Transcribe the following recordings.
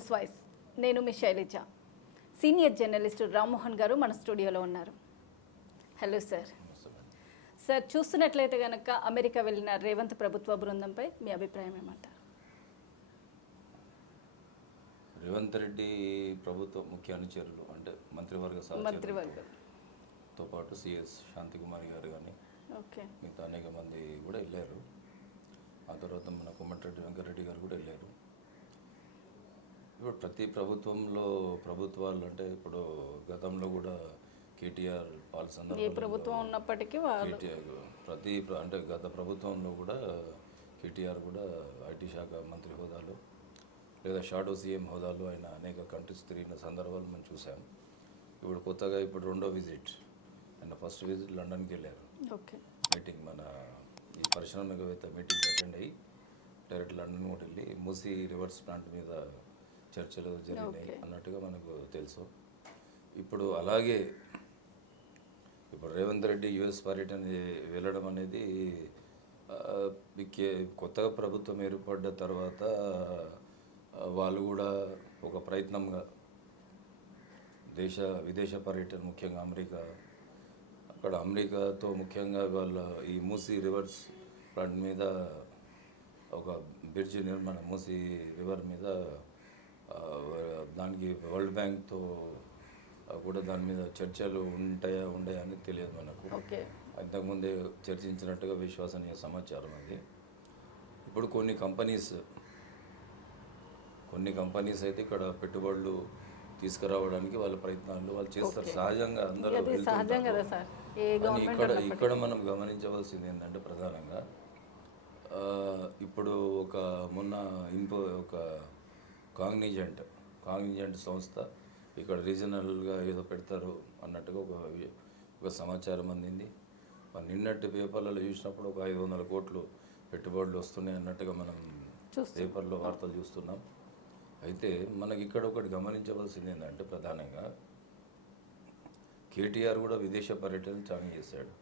People's voice. నేను మీ Shailaja. Senior journalist Rammohan గారు మన స్టూడియోలో ఉన్నారు. Hello sir. సార్ చూస్తున్నట్లయితే కనుక అమెరికా వెళ్ళిన రేవంత్ ప్రభుత్వ బృందంపై మీ అభిప్రాయం ఏమంటారు రేవంత్ రెడ్డి ప్రభుత్వ ముఖ్య అనుచరులు అంటే మంత్రివర్గ మంత్రివర్గం. తో పాటు సిఎస్ శాంతికుమారి గారు కానీ ఓకే. మిగతా అనేక మంది కూడా వెళ్ళారు. ఆ తర్వాత మన కోమటిరెడ్డి వెంకటరెడ్డి గారు కూడా వెళ్ళారు. ఇప్పుడు ప్రతి ప్రభుత్వంలో ప్రభుత్వాలు అంటే ఇప్పుడు గతంలో కూడా కేటీఆర్ పాల ఏ సందర్భంలో ప్రభుత్వం ఉన్నప్పటికీ వాళ్ళు కేటీఆర్ ప్రతి ప్ర- అంటే గత ప్రభుత్వంలో కూడా కేటీఆర్ కూడా ఐటీ శాఖ మంత్రి హోదాలో లేదా షాడో సీఎం హోదాలో ఆయన అనేక కంట్రీస్ తిరిగిన సందర్భాలు మనం చూసాం. ఇప్పుడు కొత్తగా ఇప్పుడు రెండో విజిట్. ఆయన ఫస్ట్ విజిట్ లండన్కి వెళ్ళారు. ఓకే. మీటింగ్ మన ఈ పరిశ్రమవేత్త మీటింగ్ అటెండ్ అయ్యి డైరెక్ట్ లండన్ కూడా వెళ్ళి మూసీ రివర్స్ ప్లాంట్ మీద చర్చలు జరిగినాయి. అన్నట్టుగా మనకు తెలుసు ఇప్పుడు అలాగే ఇప్పుడు రేవంత్ రెడ్డి యుఎస్ పర్యటన వెళ్ళడం అనేది కొత్తగా ప్రభుత్వం ఏర్పడ్డ తర్వాత వాళ్ళు కూడా ఒక ప్రయత్నంగా దేశ విదేశ పర్యటన ముఖ్యంగా అమెరికా అక్కడ అమెరికాతో ముఖ్యంగా వాళ్ళ ఈ మూసీ రివర్స్ ఫ్రంట్ మీద ఒక బ్రిడ్జ్ నిర్మాణ మూసీ రివర్ మీద దానికి వరల్డ్ బ్యాంక్తో కూడా దాని మీద చర్చలు ఉంటాయా ఉండయా అని తెలియదు మనకు. ఓకే. అంతకుముందే చర్చించినట్టుగా విశ్వసనీయ సమాచారం అది. ఇప్పుడు కొన్ని కంపెనీస్ కొన్ని కంపెనీస్ అయితే ఇక్కడ పెట్టుబడులు తీసుకురావడానికి వాళ్ళ ప్రయత్నాలు వాళ్ళు చేస్తారు. సహజంగా అందరూ ఇక్కడ ఇక్కడ మనం గమనించవలసింది ఏంటంటే ప్రధానంగా ఇప్పుడు ఒక మొన్న ఇంపో ఒక కాగ్నిజెంట్ కాగ్నిజెంట్ సంస్థ ఇక్కడ రీజనల్గా ఏదో పెడతారు అన్నట్టుగా ఒక ఒక సమాచారం అందింది. మరి నిన్నటి పేపర్లలో చూసినప్పుడు ఒక ఐదు వందల కోట్లు పెట్టుబడులు వస్తున్నాయి అన్నట్టుగా మనం పేపర్లో వార్తలు చూస్తున్నాం. అయితే మనకి ఇక్కడ ఒకటి గమనించవలసింది ఏంటంటే ప్రధానంగా కేటీఆర్ కూడా విదేశ పర్యటన చాలా చేశాడు.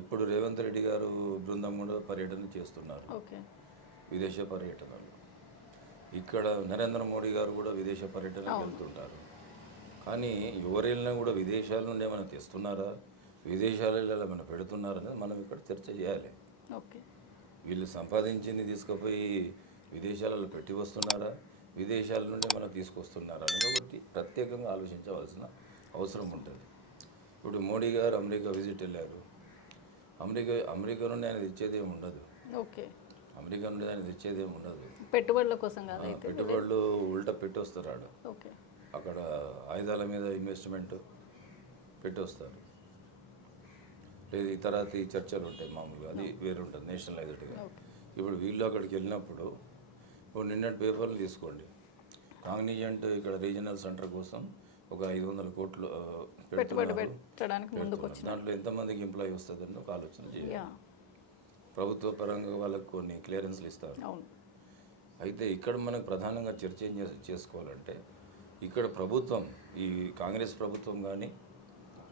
ఇప్పుడు రేవంత్ రెడ్డి గారు బృందం కూడా పర్యటన చేస్తున్నారు. విదేశ పర్యటనలు. ఇక్కడ నరేంద్ర మోడీ గారు కూడా విదేశ పర్యటనకు వెళ్తుంటారు. కానీ ఎవరు వెళ్ళినా కూడా విదేశాల నుండి ఏమైనా తెస్తున్నారా? విదేశాలలో ఏమైనా పెడుతున్నారా అనేది మనం ఇక్కడ చర్చ చేయాలి. ఓకే. వీళ్ళు సంపాదించింది తీసుకుపోయి విదేశాలలో పెట్టి వస్తున్నారా? విదేశాల నుండి మనం తీసుకొస్తున్నారా అనేది ఒకటి ప్రత్యేకంగా ఆలోచించవలసిన అవసరం ఉంటుంది. ఇప్పుడు మోడీ గారు అమెరికా విజిట్ వెళ్ళారు. అమెరికా అమెరికా నుండి ఆయన తెచ్చేది ఏమి ఉండదు. ఓకే. అమెరికా నుండి ఆయన తెచ్చేది ఏమి ఉండదు. పెట్టుబడుల కోసం కాదు పెట్టుబడులు ఉల్టా పెట్టొస్తారు ఆడ ఓకే. అక్కడ ఆయుధాల మీద ఇన్వెస్ట్మెంట్ పెట్టొస్తారు లేదు ఈ తర్వాత ఈ చర్చలు ఉంటాయి మామూలుగా అది వేరు ఉంటుంది నేషనలైజ్డ్గా ఇప్పుడు వీళ్ళు అక్కడికి వెళ్ళినప్పుడు ఇప్పుడు నిన్నటి పేపర్లు తీసుకోండి. కాగ్నిజెంట్ ఇక్కడ రీజనల్ సెంటర్ కోసం ఒక ఐదు వందల కోట్లు పెట్టుబడి. పెట్టడానికి. దాంట్లో ఎంతమందికి ఎంప్లాయ్ వస్తుందని ఒక ఆలోచన చేయాలి ప్రభుత్వ పరంగా వాళ్ళకి కొన్ని క్లియరెన్స్లు ఇస్తారు. అయితే ఇక్కడ మనకు ప్రధానంగా చర్చ ఏం చేసుకోవాలంటే ఇక్కడ ప్రభుత్వం ఈ కాంగ్రెస్ ప్రభుత్వం కానీ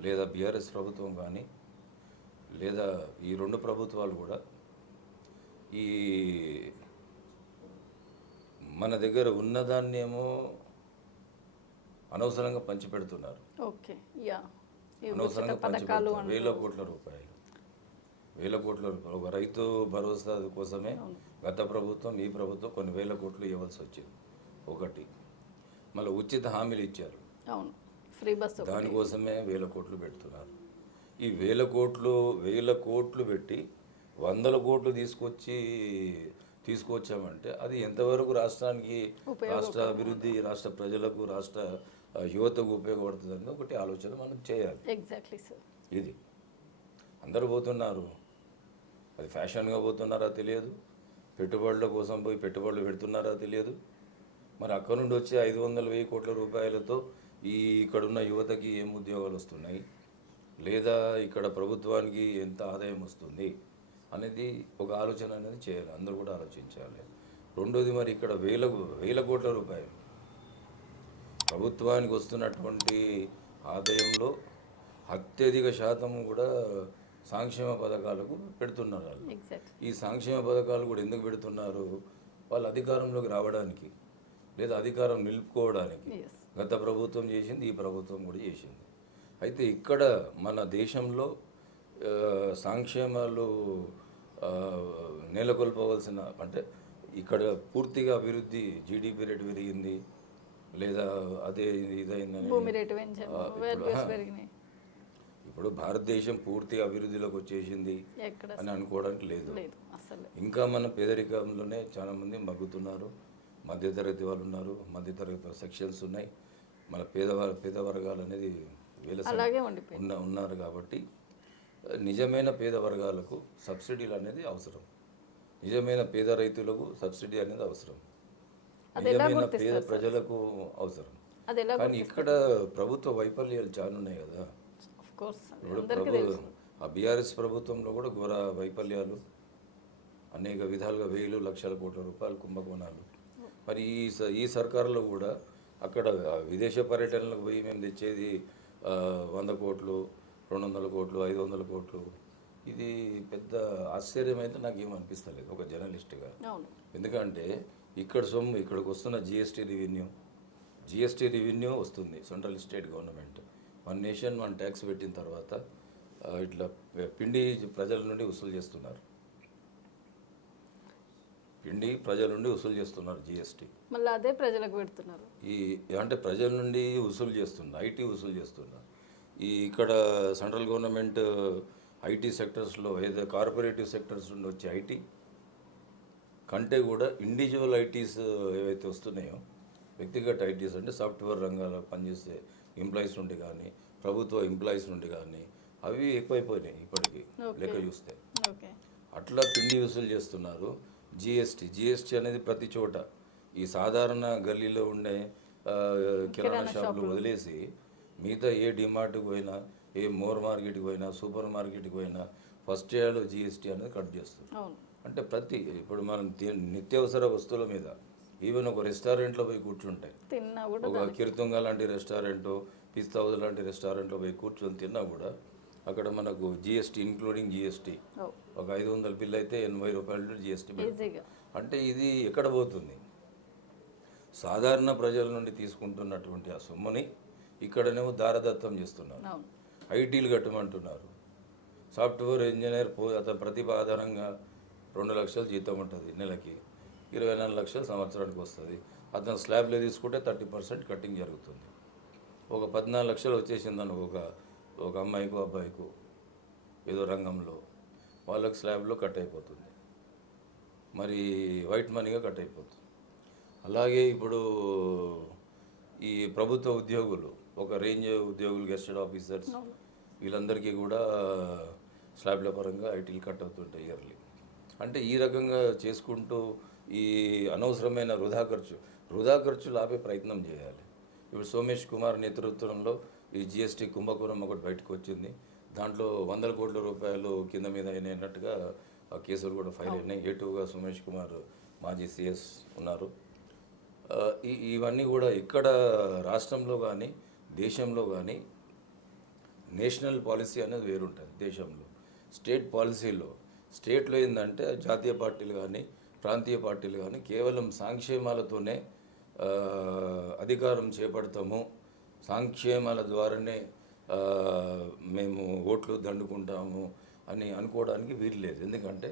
లేదా బీఆర్ఎస్ ప్రభుత్వం కానీ లేదా ఈ రెండు ప్రభుత్వాలు కూడా ఈ మన దగ్గర ఉన్నదాన్నేమో అనవసరంగా పంచిపెడుతున్నారు. ఓకే. యా. అనవసరంగా పంచిపెడుతున్నారు. వేల కోట్ల రూపాయలు. వేల కోట్ల ఒక రైతు భరోసా కోసమే గత ప్రభుత్వం ఈ ప్రభుత్వం కొన్ని వేల కోట్లు ఇవ్వాల్సి వచ్చింది. ఒకటి. మళ్ళీ ఉచిత హామీలు ఇచ్చారు. అవును. ఫ్రీ బస్సు దానికోసమే వేల కోట్లు పెడుతున్నారు. ఈ వేల కోట్లు వేల కోట్లు పెట్టి వందల కోట్లు తీసుకొచ్చి తీసుకొచ్చామంటే అది ఎంతవరకు రాష్ట్రానికి రాష్ట్ర అభివృద్ధి రాష్ట్ర ప్రజలకు రాష్ట్ర యువతకు ఉపయోగపడుతుంది ఒకటి ఆలోచన మనం చేయాలి. ఎగ్జాక్ట్లీ సార్ ఇది. అందరూ పోతున్నారు. అది ఫ్యాషన్గా పోతున్నారా తెలియదు. పెట్టుబడుల కోసం పోయి పెట్టుబడులు పెడుతున్నారా తెలియదు. మరి అక్కడ నుండి వచ్చే ఐదు వందల వెయ్యి కోట్ల రూపాయలతో ఈ ఇక్కడున్న యువతకి ఏం ఉద్యోగాలు వస్తున్నాయి? లేదా ఇక్కడ ప్రభుత్వానికి ఎంత ఆదాయం వస్తుంది? అనేది ఒక ఆలోచన అనేది చేయాలి. అందరూ కూడా ఆలోచించాలి. రెండోది మరి ఇక్కడ వేల వేల కోట్ల రూపాయలు. ప్రభుత్వానికి వస్తున్నటువంటి ఆదాయంలో అత్యధిక శాతం కూడా సంక్షేమ పథకాలకు పెడుతున్నారు వాళ్ళు. ఈ సంక్షేమ పథకాలు కూడా ఎందుకు పెడుతున్నారు? వాళ్ళు అధికారంలోకి రావడానికి లేదా అధికారం నిలుపుకోవడానికి గత ప్రభుత్వం చేసింది ఈ ప్రభుత్వం కూడా చేసింది. అయితే ఇక్కడ మన దేశంలో సంక్షేమాలు నెలకొల్పవలసిన అంటే ఇక్కడ పూర్తిగా అభివృద్ధి జీడిపి రేటు పెరిగింది లేదా అదే ఇదైందని ఇప్పుడు, భారతదేశం పూర్తిగా అభివృద్ధిలోకి వచ్చేసింది అని అనుకోవడానికి లేదు. ఇంకా మన పేదరికంలోనే చాలా మంది మగ్గుతున్నారు. మధ్యతరగతి వాళ్ళు ఉన్నారు మధ్యతరగతి సెక్షన్స్ ఉన్నాయి. మన పేదవారు పేద వర్గాలు అనేది వేల ఉన్న ఉన్నారు కాబట్టి నిజమైన పేద వర్గాలకు సబ్సిడీలు అనేది అవసరం. నిజమైన పేద రైతులకు సబ్సిడీ అనేది అవసరం. నిజమైన పేద? ప్రజలకు అవసరం. కానీ ఇక్కడ ప్రభుత్వ వైఫల్యాలు చాలా ఉన్నాయి కదా. కోర్స్ ఆ బీఆర్ఎస్ ప్రభుత్వంలో కూడా ఘోర వైఫల్యాలు అనేక విధాలుగా వేలు లక్షల కోట్ల రూపాయలు కుంభకోణాలు. మరి ఈ స- ఈ సర్కారులో కూడా అక్కడ విదేశ పర్యటనలకు పోయి మేము తెచ్చేది వంద కోట్లు రెండు వందల కోట్లు ఐదు వందల కోట్లు. ఇది పెద్ద ఆశ్చర్యం అయితే నాకు ఏమనిపిస్తలేదు ఒక జర్నలిస్ట్గా. ఎందుకంటే ఇక్కడ సొమ్ము ఇక్కడికి వస్తున్న జిఎస్టీ రెవెన్యూ జిఎస్టీ రెవెన్యూ వస్తుంది central state government. One nation one tax పెట్టిన తర్వాత ఇట్లా పిండి ప్రజల నుండి వసూలు చేస్తున్నారు. పిండి ప్రజల నుండి వసూలు చేస్తున్నారు జిఎస్టీ. మళ్ళీ అదే ప్రజలకు పెడుతున్నారు. ఈ అంటే ప్రజల నుండి వసూలు చేస్తున్నారు ఐటీ వసూలు చేస్తున్నారు. ఈ ఇక్కడ సెంట్రల్ గవర్నమెంట్ ఐటీ సెక్టర్స్లో ఏదో కార్పొరేటివ్ సెక్టర్స్ నుండి వచ్చే ఐటీ కంటే కూడా ఇండివిజువల్ ఐటీస్ ఏవైతే వస్తున్నాయో వ్యక్తిగత ఐటీస్ అంటే సాఫ్ట్వేర్ రంగాల్లో పనిచేసే ఎంప్లాయీస్ నుండి కానీ ప్రభుత్వ ఎంప్లాయీస్ నుండి కానీ అవి ఎక్కువైపోయినాయి ఇప్పటికీ లెక్క చూస్తే. అట్లా పిండి వసూలు చేస్తున్నారు జిఎస్టీ జిఎస్టీ అనేది ప్రతి చోట ఈ సాధారణ గల్లీలో ఉండే కిరాణా షాపులు వదిలేసి మిగతా ఏ డిమార్ట్కి పోయినా ఏ మోర్ మార్కెట్కి పోయినా సూపర్ మార్కెట్కి పోయినా ఫస్ట్ ఇయర్లో జిఎస్టీ అనేది కట్ అవును. అంటే ప్రతి ఇప్పుడు మనం నిత్యావసర వస్తువుల మీద ఈవెన్ ఒక రెస్టారెంట్లో పోయి కూర్చుంటే తిన్నా కూడా ఒక కిరుతుంగ లాంటి రెస్టారెంట్ పిస్తా హౌస్ లాంటి రెస్టారెంట్లో పోయి కూర్చొని తిన్నా కూడా అక్కడ మనకు జిఎస్టీ ఇంక్లూడింగ్ జిఎస్టీ ఒక ఐదు వందల బిల్ అయితే ఎనభై రూపాయలు జిఎస్టీ అంటే ఇది ఎక్కడ పోతుంది? సాధారణ ప్రజల నుండి తీసుకుంటున్నటువంటి ఆ సొమ్ముని ఇక్కడనేమో దారదత్తం చేస్తున్నారు. ఐటీలు కట్టమంటున్నారు. సాఫ్ట్వేర్ ఇంజనీర్ పో అతని ప్రతిభ ఆధారంగా రెండు లక్షలు జీతం ఉంటుంది నెలకి. ఇరవై నాలుగు లక్షలు సంవత్సరానికి వస్తుంది. అతను స్లాబ్లో తీసుకుంటే థర్టీ పర్సెంట్ కటింగ్ జరుగుతుంది. ఒక పద్నాలుగు లక్షలు వచ్చేసిందని ఒక ఒక అమ్మాయికు అబ్బాయికు ఏదో రంగంలో వాళ్ళకి స్లాబ్లో కట్ అయిపోతుంది. మరి వైట్ మనీగా కట్ అయిపోతుంది. అలాగే ఇప్పుడు ఈ ప్రభుత్వ ఉద్యోగులు ఒక రేంజ్ ఉద్యోగులు గెస్టెడ్ ఆఫీసర్స్ వీళ్ళందరికీ కూడా స్లాబ్ల పరంగా ఐటీలు కట్ అవుతుంటాయి ఇయర్లీ. అంటే ఈ రకంగా చేసుకుంటూ ఈ అనవసరమైన వృధా ఖర్చు వృధా ఖర్చులు ఆపే ప్రయత్నం చేయాలి. ఇప్పుడు సోమేష్ కుమార్ నేతృత్వంలో ఈ జిఎస్టీ కుంభకోణం ఒకటి బయటకు వచ్చింది. దాంట్లో వందల కోట్ల రూపాయలు కింద మీద అయినట్టుగా ఆ కేసులు కూడా ఫైల్ అయినాయి. ఏటుగా సోమేష్ కుమార్ మాజీ సిఎస్ ఉన్నారు. ఇవన్నీ కూడా ఇక్కడ రాష్ట్రంలో కానీ దేశంలో కానీ నేషనల్ పాలసీ అనేది వేరుంటుంది దేశంలో. స్టేట్ పాలసీలో స్టేట్లో ఏంటంటే జాతీయ పార్టీలు కానీ ప్రాంతీయ పార్టీలు కానీ కేవలం సంక్షేమాలతోనే అధికారం చేపడతాము. సంక్షేమాల ద్వారానే మేము ఓట్లు దండుకుంటాము అని అనుకోవడానికి వీలు లేదు. ఎందుకంటే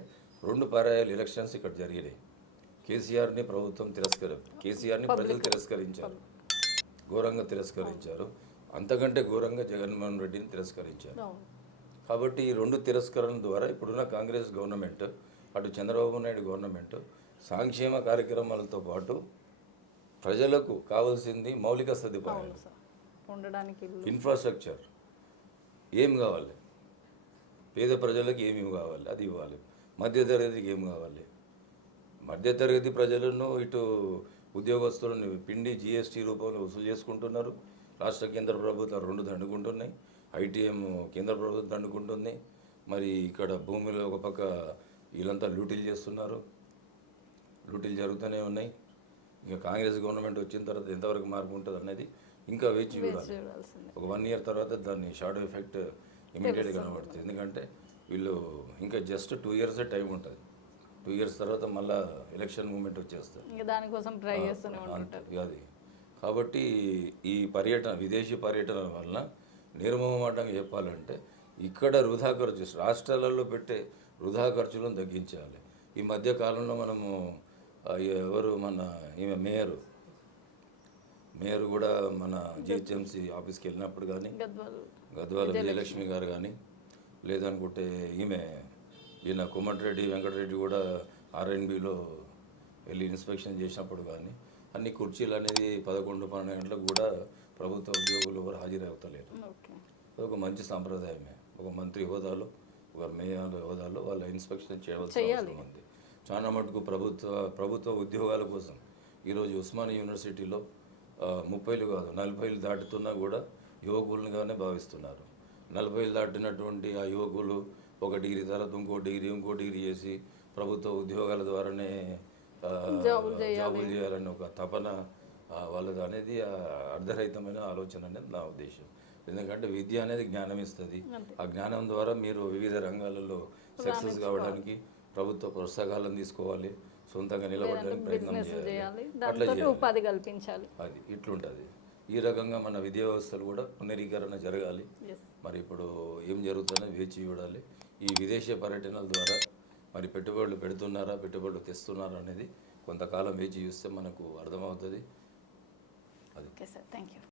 రెండు పర్యాయాలు ఎలక్షన్స్ ఇక్కడ జరిగినాయి. కేసీఆర్ని ప్రభుత్వం తిరస్కరి కేసీఆర్ని ప్రజలు తిరస్కరించారు. ఘోరంగా తిరస్కరించారు. అంతకంటే ఘోరంగా జగన్మోహన్ రెడ్డిని తిరస్కరించారు. కాబట్టి ఈ రెండు తిరస్కరణ ద్వారా ఇప్పుడున్న కాంగ్రెస్ గవర్నమెంట్ అటు చంద్రబాబు నాయుడు గవర్నమెంట్ సంక్షేమ కార్యక్రమాలతో పాటు ప్రజలకు కావాల్సింది మౌలిక సదుపాయాలు. ఉండడానికి ఇన్ఫ్రాస్ట్రక్చర్. ఏం కావాలి? పేద ప్రజలకు ఏమి కావాలి? అది ఇవ్వాలి. మధ్యతరగతికి ఏం కావాలి? మధ్యతరగతి ప్రజలను ఇటు ఉద్యోగస్తులను పిండి జిఎస్టీ రూపంలో వసూలు చేసుకుంటున్నారు. రాష్ట్ర కేంద్ర ప్రభుత్వాలు రెండు దండుకుంటున్నాయి. ఐటీఎం కేంద్ర ప్రభుత్వం దండుకుంటుంది. మరి ఇక్కడ భూమిలో ఒక పక్క వీళ్ళంతా లూటీలు చేస్తున్నారు. లూటీలు జరుగుతూనే ఉన్నాయి. ఇంకా కాంగ్రెస్ గవర్నమెంట్ వచ్చిన తర్వాత ఎంతవరకు మార్పు ఉంటుంది అనేది ఇంకా వేచి చూడాలి. ఒక వన్ ఇయర్ తర్వాత దాన్ని షాడో ఎఫెక్ట్ ఇమీడియట్గా కనబడుతుంది. ఎందుకంటే వీళ్ళు ఇంకా జస్ట్ టూ ఇయర్సే టైం ఉంటుంది. టూ ఇయర్స్ తర్వాత మళ్ళా ఎలక్షన్ మూమెంట్ వచ్చేస్తుంది. ఇంకా దానికోసం ట్రై చేస్తూనే అది. కాబట్టి ఈ పర్యటన విదేశీ పర్యటన వలన నిర్మమాటంగా చెప్పాలంటే ఇక్కడ వృధా ఖర్చు రాష్ట్రాలలో పెట్టే వృధా ఖర్చులను తగ్గించాలి. ఈ మధ్య కాలంలో మనము ఎవరు మన ఈమె మేయర్. మేయర్ కూడా మన జిహెచ్ఎంసీ ఆఫీస్కి వెళ్ళినప్పుడు కానీ గద్వాలు. విజయలక్ష్మి. గారు కానీ లేదనుకుంటే ఈమె ఈయన కోమటిరెడ్డి వెంకటరెడ్డి కూడా ఆర్ఎన్బిలో వెళ్ళి ఇన్స్పెక్షన్ చేసినప్పుడు కానీ అన్ని కుర్చీలు అనేది పదకొండు పన్నెండు గంటలకు కూడా ప్రభుత్వ ఉద్యోగులు ఎవరు హాజరవుతలేరు. ఒక మంచి సాంప్రదాయమే. ఒక మంత్రి హోదాలో మేయర్ హోదాలో వాళ్ళ ఇన్స్పెక్షన్ చేయవలసిన అవసరం ఉంది. చాలా మటుకు ప్రభుత్వ ప్రభుత్వ ఉద్యోగాల కోసం ఈరోజు ఉస్మానియా యూనివర్సిటీలో ముప్పైలు కాదు నలభైలు దాటుతున్నా కూడా యువకులుగానే భావిస్తున్నారు. నలభైలు దాటినటువంటి ఆ యువకులు ఒక డిగ్రీ తర్వాత ఇంకో డిగ్రీ ఇంకో డిగ్రీ చేసి ప్రభుత్వ ఉద్యోగాల ద్వారానే జాబులు చేయాలని ఒక తపన వాళ్ళది అనేది అర్ధరహితమైన ఆలోచన అనేది నా ఉద్దేశం. ఎందుకంటే విద్య అనేది జ్ఞానం ఇస్తుంది. ఆ జ్ఞానం ద్వారా మీరు వివిధ రంగాలలో సక్సెస్ కావడానికి ప్రభుత్వ ప్రోత్సాహాలను తీసుకోవాలి సొంతంగా నిలబడడానికి ప్రయత్నం చేయాలి. దాంతో ఉపాధి కల్పించాలి. అది ఇట్లుంటుంది. ఈ రకంగా మన విద్యా వ్యవస్థలు కూడా పునరీకరణ జరగాలి. మరి ఇప్పుడు ఏం జరుగుతుందో వేచి చూడాలి. ఈ విదేశీ పర్యటనల ద్వారా మరి పెట్టుబడులు పెడుతున్నారా పెట్టుబడులు తెస్తున్నారా అనేది కొంతకాలం వేచి చూస్తే మనకు అర్థమవుతుంది. Okay sir thank you